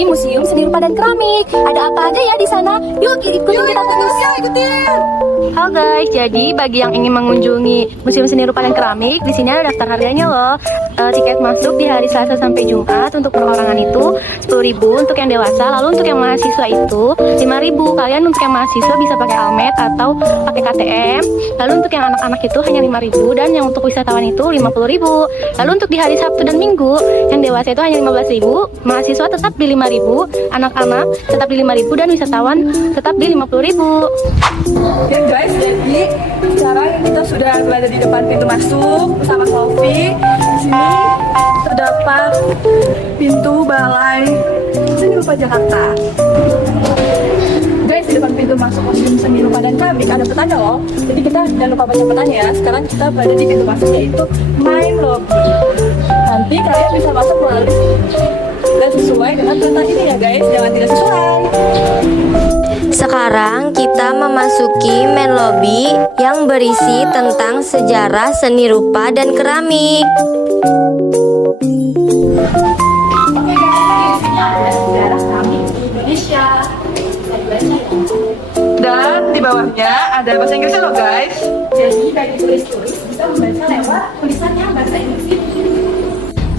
di Museum Seni Rupa dan Keramik. Ada apa aja ya di sana? Yuk ikutin kita terus. Ya, ikutin. Halo guys, jadi bagi yang ingin mengunjungi Museum Seni Rupa dan Keramik, di sini ada daftar harganya loh. Tiket masuk di hari Selasa sampai Jumat untuk perorangan itu 10.000 untuk yang dewasa, lalu untuk yang mahasiswa itu 5.000. Kalian untuk yang mahasiswa bisa pakai almet atau pakai KTM. Lalu untuk yang anak-anak itu hanya 5.000 dan yang untuk wisatawan itu 50.000. Lalu untuk di hari Sabtu dan Minggu, yang dewasa itu hanya 15.000, mahasiswa tetap di 5.000, anak-anak tetap di 5.000 dan wisatawan tetap di 50.000. Oke guys, jadi sekarang kita sudah berada di depan pintu masuk bersama Sofi. Di sini terdapat pintu Balai Seni Rupa Jakarta. Guys, di depan pintu masuk Museum Seni Rupa dan Keramik ada petanya loh. Jadi kita jangan lupa baca petanya ya. Sekarang kita berada di pintu masuk yaitu Main Lobby. Nanti kalian bisa masuk melalui dan sesuai dengan perintah ini ya guys, jangan tidak sesuai. Sekarang kita memasuki main lobby yang berisi tentang sejarah seni rupa dan keramik. Oke guys, di sini ada sejarah keramik di Indonesia. Dan di bawahnya ada bahasa Inggrisnya loh guys. Jadi bagi turis-turis bisa membaca lewat tulisannya bahasa Inggris.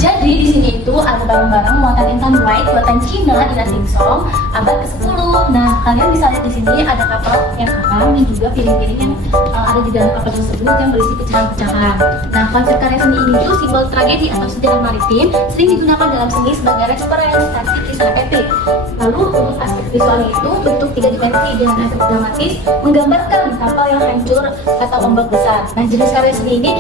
Jadi di sini itu ada barang-barang muatan intan white buatan Cina di Nasingsong abad ke-10. Nah, kalian bisa lihat di sini ada kapal yang karam dan juga piring-piring yang ada di dalam kapal tersebut yang berisi pecahan-pecahan. Nah, konsep karya seni ini itu simbol tragedi atau sejarah maritim, sering digunakan dalam seni sebagai representasi kisah epik. Lalu untuk aspek visualnya itu bentuk 3 dimensi dengan efek dramatis menggambarkan kapal yang hancur atau ombak besar. Nah, jenis karya seni ini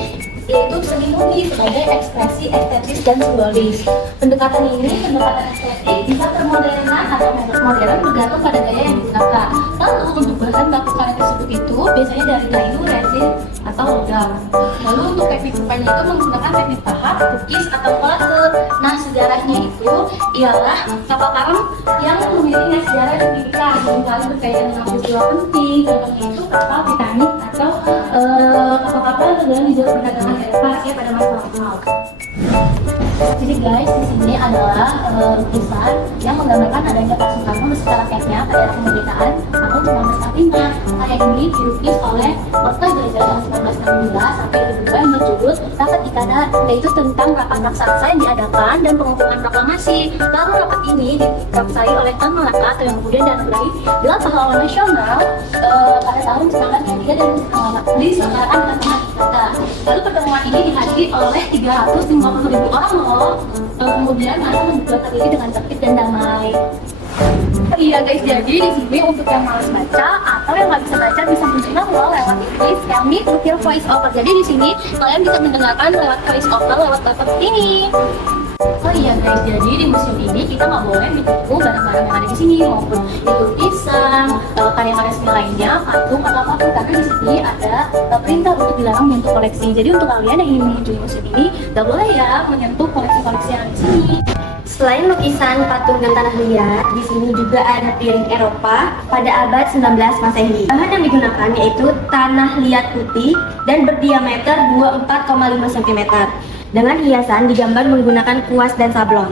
yaitu seni murni sebagai ekspresi estetis dan simbolis. Pendekatan estetik bisa termodernan atau modern bergantung pada gaya yang digunakan. Lalu untuk bahan baku karya tersebut itu biasanya dari kayu, resin, atau logam. Lalu untuk teknik rupanya itu menggunakan teknik tahap, lukis, atau kolase. Nah, sejarahnya itu ialah kapal karam yang memiliki sejarah yang signifikan, seringkali berkaitan dengan peristiwa penting. Contohnya itu kapal Titanic atau kapal-kapal yang di jalur perdagangan Eropa ya pada masa lampau. Jadi guys, di sini adalah lukisan yang menggambarkan adanya Pak Soekarno beserta rakyatnya pada era kemerdekaan tahun 1945. Karya ini dilukis oleh Otto Geger tahun 1916 sampai 2002 yang berjudul Rapat Ikada, yaitu tentang rapat raksasa yang diadakan dan pengumuman proklamasi. Lalu rapat ini diraksai oleh Tan Malaka atau yang kemudian dianugerahi gelar pahlawan nasional pada tahun 1923 dan diselenggarakan di Tanah Jakarta. Lalu pertemuan ini dihadiri oleh 350.000 orang loh. Kemudian masa membuat diri dengan tertib dan damai. Iya guys, jadi di sini untuk yang malas baca atau yang nggak bisa baca bisa mendengar loh lewat Inggris, kami Ukil Voice Over. Jadi di sini kalian bisa mendengarkan lewat voice over lewat laptop ini. Oh iya guys, jadi di museum ini kita nggak boleh menipu barang-barang yang ada di sini maupun itu pisang, karya-karya seni lainnya, patung atau apapun karena di sini ada perintah untuk dilarang menyentuh koleksi. Jadi untuk kalian yang ingin mengunjungi museum ini, nggak boleh ya menyentuh koleksi-koleksi yang ada di sini. Selain lukisan, patung, dan tanah liat, di sini juga ada piring Eropa pada abad 19 Masehi. Bahan yang digunakan yaitu tanah liat putih dan berdiameter 24,5 cm. Dengan hiasan digambar menggunakan kuas dan sablon.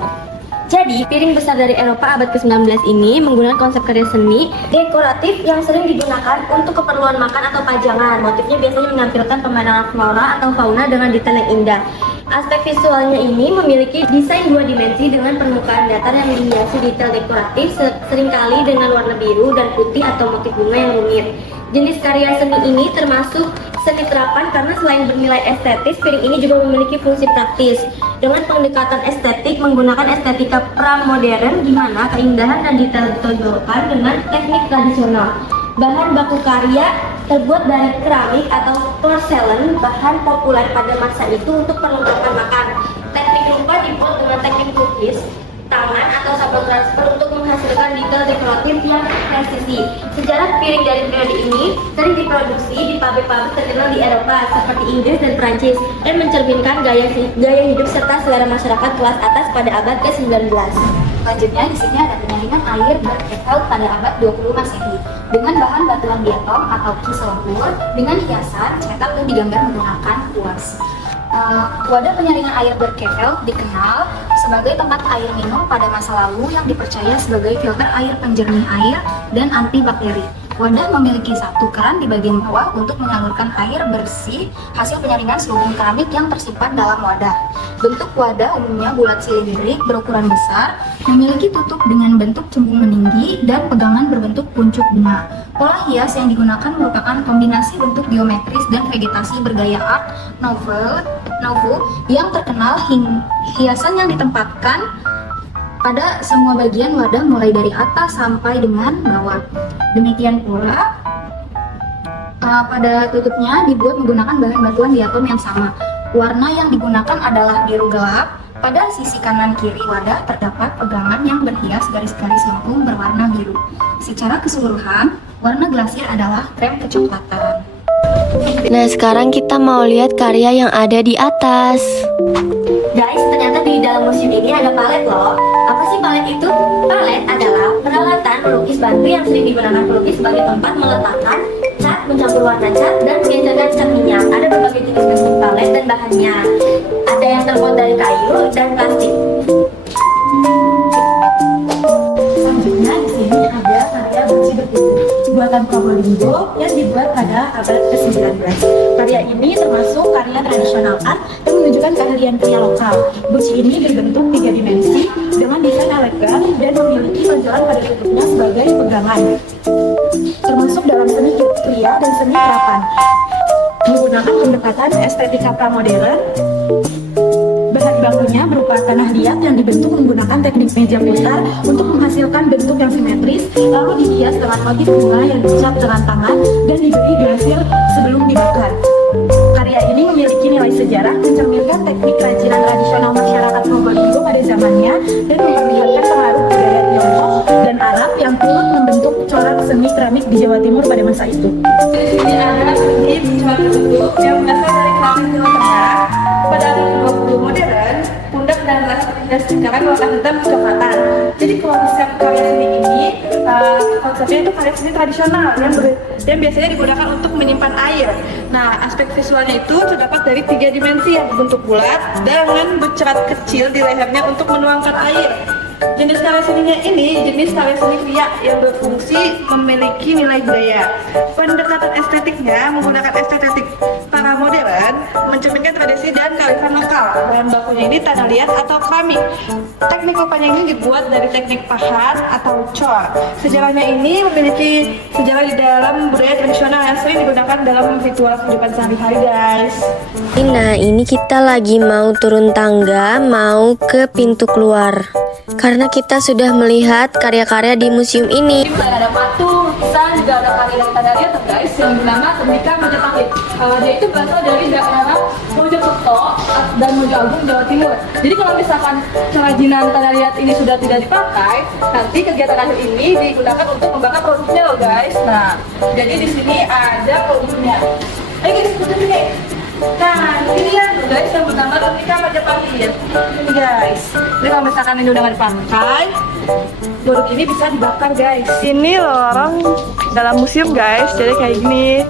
Jadi, piring besar dari Eropa abad ke-19 ini menggunakan konsep karya seni dekoratif yang sering digunakan untuk keperluan makan atau pajangan. Motifnya biasanya menampilkan pemandangan flora atau fauna dengan detail yang indah. Aspek visualnya ini memiliki desain 2 dimensi dengan permukaan datar yang dihiasi detail dekoratif seringkali dengan warna biru dan putih atau motif bunga yang rumit. Jenis karya seni ini termasuk seni terapan karena selain bernilai estetis, piring ini juga memiliki fungsi praktis. Dengan pendekatan estetik menggunakan estetika pra-modern di mana keindahan dan detail ditonjolkan dengan teknik tradisional. Bahan baku karya terbuat dari keramik atau porselen, bahan populer pada masa itu untuk perlengkapan makan. Teknik rupa dibuat dengan teknik lukis tangan atau sablon transfer untuk menghasilkan detail dekoratif yang presisi. Sejarah piring dari periode ini sering diproduksi di pabrik-pabrik terkenal di Eropa seperti Inggris dan Prancis dan mencerminkan gaya hidup serta selera masyarakat kelas atas pada abad ke-19. Selanjutnya di sini ada penyaringan air berkevel pada abad 20 Masehi dengan bahan batuan bietom atau kisowur dengan hiasan cetak dan digambar menggunakan kuas. Wadah penyaringan air berkevel dikenal sebagai tempat air minum pada masa lalu yang dipercaya sebagai filter air penjernih air dan antibakteri. Wadah memiliki satu keran di bagian bawah untuk menyalurkan air bersih hasil penyaringan seluruh keramik yang tersimpan dalam wadah. Bentuk wadah umumnya bulat silindrik berukuran besar, memiliki tutup dengan bentuk cembung meninggi dan pegangan berbentuk kuncup bunga. Pola hias yang digunakan merupakan kombinasi bentuk geometris dan vegetasi bergaya Art Nouveau yang terkenal. Hiasan yang ditempatkan pada semua bagian wadah mulai dari atas sampai dengan bawah. Demikian pula pada tutupnya dibuat menggunakan bahan batuan diatom yang sama. Warna yang digunakan adalah biru gelap. Pada sisi kanan kiri wadah terdapat pegangan yang berhias garis-garis lengkung berwarna biru. Secara keseluruhan, warna glasir adalah krem kecoklatan. Nah, sekarang kita mau lihat karya yang ada di atas. Guys, ternyata di dalam museum ini ada palet loh. Apa sih palet itu? Palet adalah peralatan pelukis batu yang sering digunakan pelukis sebagai tempat meletakkan cat, mencampur warna cat, dan mengecerkan cat minyak. Ada berbagai jenis bentuk palet dan bahannya. Ada yang terbuat dari kayu dan plastik. Selanjutnya di sini ada karya Gucci bertutur buatan Probolinggo yang dibuat pada abad ke-19. Karya ini termasuk karya tradisional art yang menunjukkan keahlian pria lokal. Gucci ini berbentuk 3 dimensi dengan desain elegan dan memiliki tonjolan pada tutupnya sebagai pegangan, termasuk dalam seni pria dan seni kerapan. Menggunakan pendekatan estetika pramodern, bahan bakunya berupa tanah liat yang dibentuk menggunakan teknik meja putar untuk menghasilkan bentuk yang simetris, lalu dihias dengan motif bunga yang dicat dengan tangan dan diberi glasir sebelum dibakar. Karya ini memiliki nilai sejarah, mencerminkan teknik kerajinan tradisional masyarakat Probolinggo pada zamannya dan memperlihatkan pengaruh budaya Tiongkok dan Arab yang turut membentuk corak seni keramik di Jawa Timur pada masa itu. Di sini ada seni corak bentuk yang berasal dari keramik Jawa Tengah. Pada abad ke-20 modern, pundak dan leher dihias dengan warna hitam kecoklatan. Jadi konsep karya seni ini, konsepnya itu karya seni tradisional yang biasanya digunakan untuk menyimpan air. Nah, aspek visualnya itu terdapat dari 3 dimensi yang berbentuk bulat dengan bercerat kecil di lehernya untuk menuangkan air. Jenis karya seninya ini jenis karya seni pria yang berfungsi memiliki nilai budaya. Pendekatan estetiknya menggunakan estetik para modern, mencerminkan tradisi dan kearifan lokal. Bahan bakunya ini tanah liat atau keramik. Teknik rupanya ini dibuat dari teknik pahat atau cor. Sejarahnya ini memiliki sejarah di dalam budaya tradisional yang sering digunakan dalam ritual kehidupan sehari-hari, guys. Nah, ini kita lagi mau turun tangga, mau ke pintu keluar. Karena kita sudah melihat karya-karya di museum ini. Ada patung, lukisan, juga ada karya dari tanah liat guys yang bernama Tembika Majapahit. Dia itu berasal dari daerah Mojokerto dan Mojoagung, Jawa Timur. Jadi kalau misalkan kerajinan tanah liat ini sudah tidak dipakai, nanti kegiatan akhir ini digunakan untuk membakar produknya loh guys. Nah, jadi di sini ada produknya. Ayo kita ikutin nih. Nah, ini dia guys yang bernama Tembika Majapahit. Ini guys. Jadi kalau misalkan ini udah nggak dipakai, produk ini bisa dibakar guys. Ini lorong dalam museum guys, jadi kayak gini.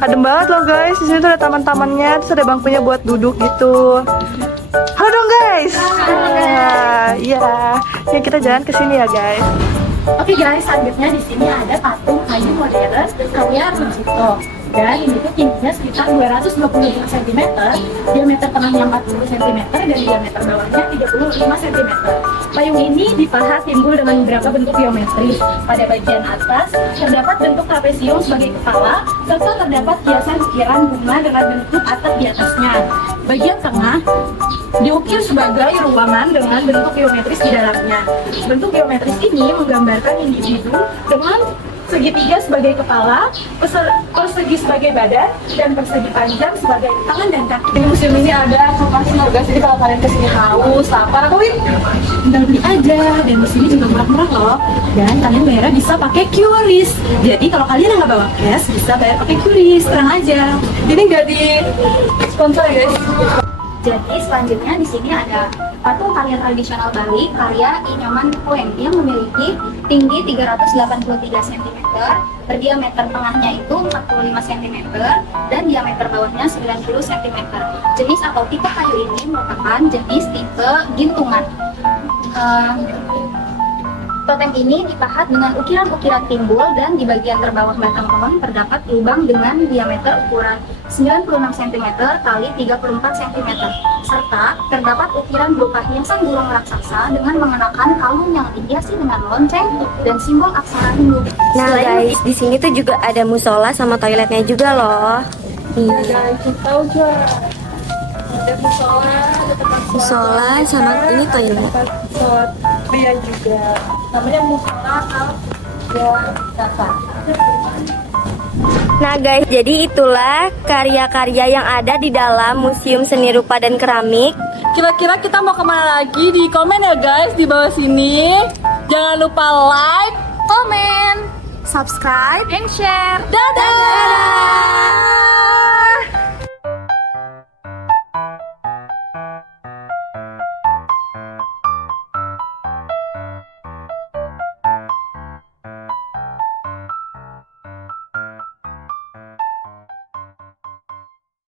Adem banget loh guys. Di sini tuh ada taman-tamannya, terus ada bangkunya buat duduk gitu. Halo dong guys. Iya, ya kita jalan ke sini ya guys. Oke guys, selanjutnya di sini ada patung kayu modern karya Rujito. Dan ini tuh tingginya sekitar 225 cm, diameter tengahnya 40 cm dan diameter bawahnya 35 cm. Payung ini dipahat timbul dengan beberapa bentuk geometris. Pada bagian atas terdapat bentuk trapesium sebagai kepala, serta terdapat hiasan ukiran bunga dengan bentuk atap di atasnya. Bagian tengah diukir sebagai ruangan dengan bentuk geometris di dalamnya. Bentuk geometris ini menggambarkan individu dengan segitiga sebagai kepala, persegi sebagai badan, dan persegi panjang sebagai tangan dan kaki. Di museum ini ada informasi loh guys, jadi kalau kalian kesini haus, lapar, atau Tinggal beli aja, dan di sini juga murah-murah loh. Dan kalian bayarnya bisa pakai QRIS. Jadi kalau kalian nggak bawa cash, bisa bayar pakai QRIS, tenang aja. ini nggak di sponsor ya guys. Jadi selanjutnya di sini ada patung karya tradisional Bali karya I Nyoman Poeng yang memiliki tinggi 383 cm, berdiameter tengahnya itu 45 cm, dan diameter bawahnya 90 cm. Jenis atau tipe kayu ini merupakan jenis tipe gintungan. Totem ini dipahat dengan ukiran-ukiran timbul dan di bagian terbawah batang pohon terdapat lubang dengan diameter ukuran 96 cm kali 34 cm serta terdapat ukiran berupa hiasan burung raksasa dengan mengenakan kalung yang dihiasi dengan lonceng dan simbol aksara Hindu. Nah guys, di sini tuh juga ada musola sama toiletnya juga loh. Ya guys, kita udah ada musola, ada tempat Musola sama ini toilet. tempat sholat pria juga. Namanya musola Al-Ghazali. Nah guys, jadi itulah karya-karya yang ada di dalam Museum Seni Rupa dan Keramik. Kira-kira kita mau kemana lagi? Di komen ya guys di bawah sini. Jangan lupa like, comment, Subscribe and share. Dadah!